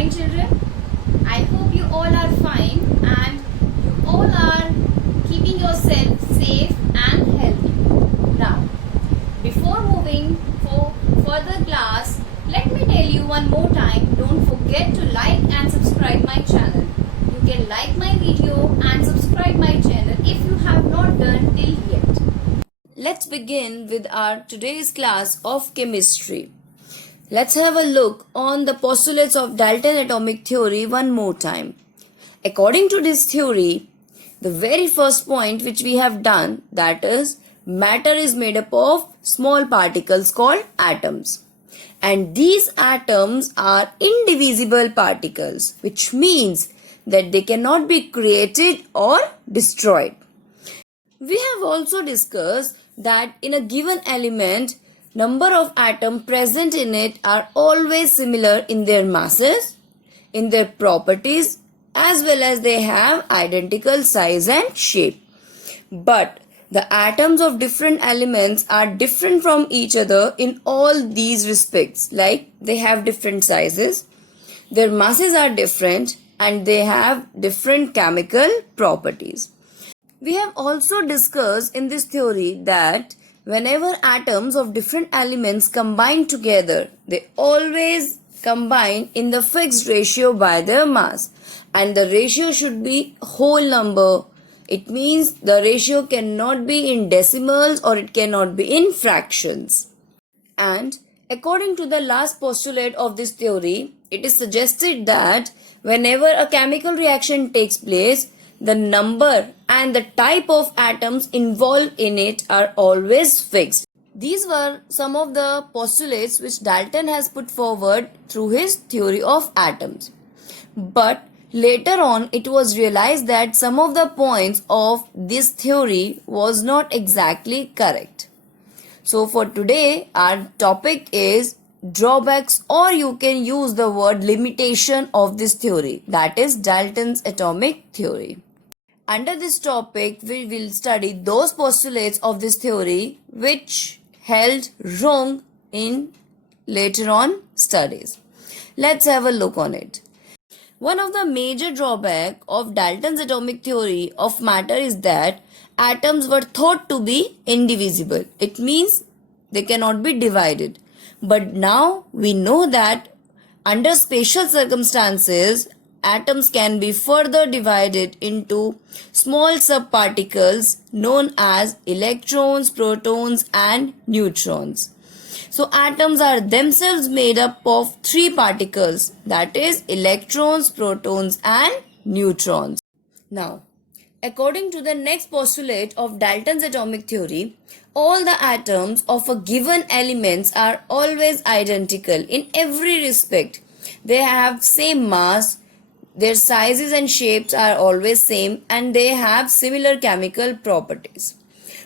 morning, children. I hope you all are fine and you all are keeping yourself safe and healthy. Now, before moving for further class, let me tell you one more time, don't forget to like and subscribe my channel. You can like my video and subscribe my channel if you have not done till yet. Let's begin with our today's class of chemistry. Let's have a look on the postulates of Dalton atomic theory one more time. According to this theory, the very first point which we have done, that is, matter is made up of small particles called atoms. And these atoms are indivisible particles, which means that they cannot be created or destroyed. We have also discussed that in a given element, number of atoms present in it are always similar in their masses, in their properties, as well as they have identical size and shape. But the atoms of different elements are different from each other in all these respects, like they have different sizes, their masses are different, and they have different chemical properties. We have also discussed in this theory that whenever atoms of different elements combine together, they always combine in the fixed ratio by their mass. And the ratio should be whole number. It means the ratio cannot be in decimals or it cannot be in fractions. And according to the last postulate of this theory, it is suggested that whenever a chemical reaction takes place, the number and the type of atoms involved in it are always fixed. These were some of the postulates which Dalton has put forward through his theory of atoms. But later on, it was realized that some of the points of this theory was not exactly correct. So for today, our topic is drawbacks, or you can use the word limitation of this theory, that is Dalton's atomic theory. Under this topic, we will study those postulates of this theory which held wrong in later on studies. Let's have a look on it. One of the major drawbacks of Dalton's atomic theory of matter is that atoms were thought to be indivisible. It means they cannot be divided. But now we know that under special circumstances, atoms can be further divided into small subparticles known as electrons, protons, and neutrons. So atoms are themselves made up of three particles, that is electrons, protons, and neutrons. Now, according to the next postulate of Dalton's atomic theory, all the atoms of a given element are always identical in every respect. They have same mass, their sizes and shapes are always same, and they have similar chemical properties.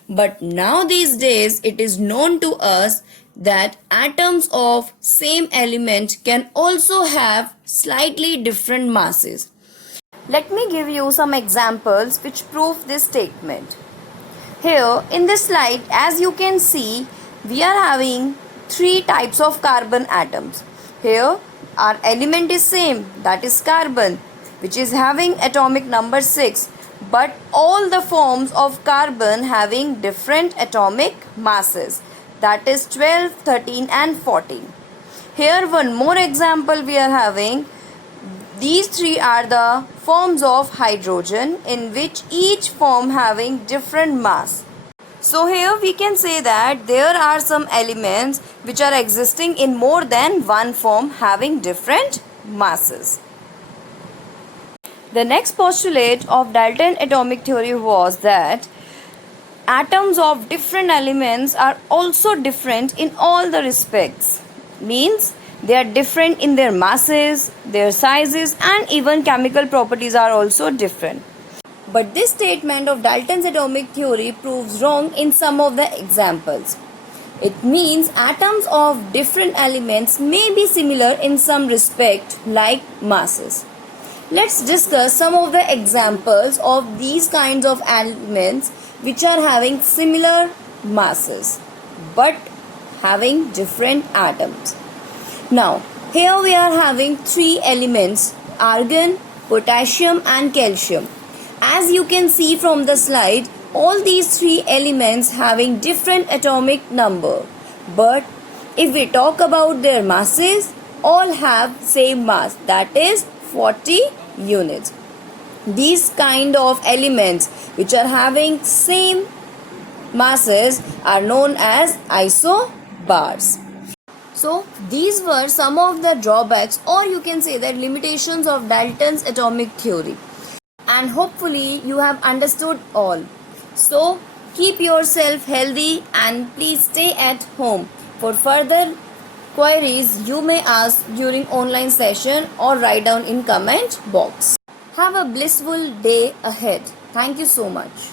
But now these days it is known to us that atoms of same element can also have slightly different masses. Let me give you some examples which prove this statement. Here in this slide, as you can see, we are having three types of carbon atoms. Here our element is same, that is carbon, which is having atomic number 6, but all the forms of carbon having different atomic masses, that is 12, 13 and 14. Here one more example we are having. These three are the forms of hydrogen, in which each form having different mass. So here we can say that there are some elements which are existing in more than one form having different masses. The next postulate of Dalton atomic theory was that atoms of different elements are also different in all the respects. Means they are different in their masses, their sizes, and even chemical properties are also different. But this statement of Dalton's atomic theory proves wrong in some of the examples. It means atoms of different elements may be similar in some respect, like masses. Let's discuss some of the examples of these kinds of elements which are having similar masses but having different atoms. Now, Here we are having three elements: argon, potassium and calcium. As you can see from the slide, all these three elements having different atomic number. But if we talk about their masses, all have same mass, that is 40 units. These kind of elements which are having same masses are known as isobars. So these were some of the drawbacks, or you can say the limitations of Dalton's atomic theory. And hopefully you have understood all. So keep yourself healthy and please stay at home. For further queries you may ask during online session or write down in comment box. Have a blissful day ahead. Thank you so much.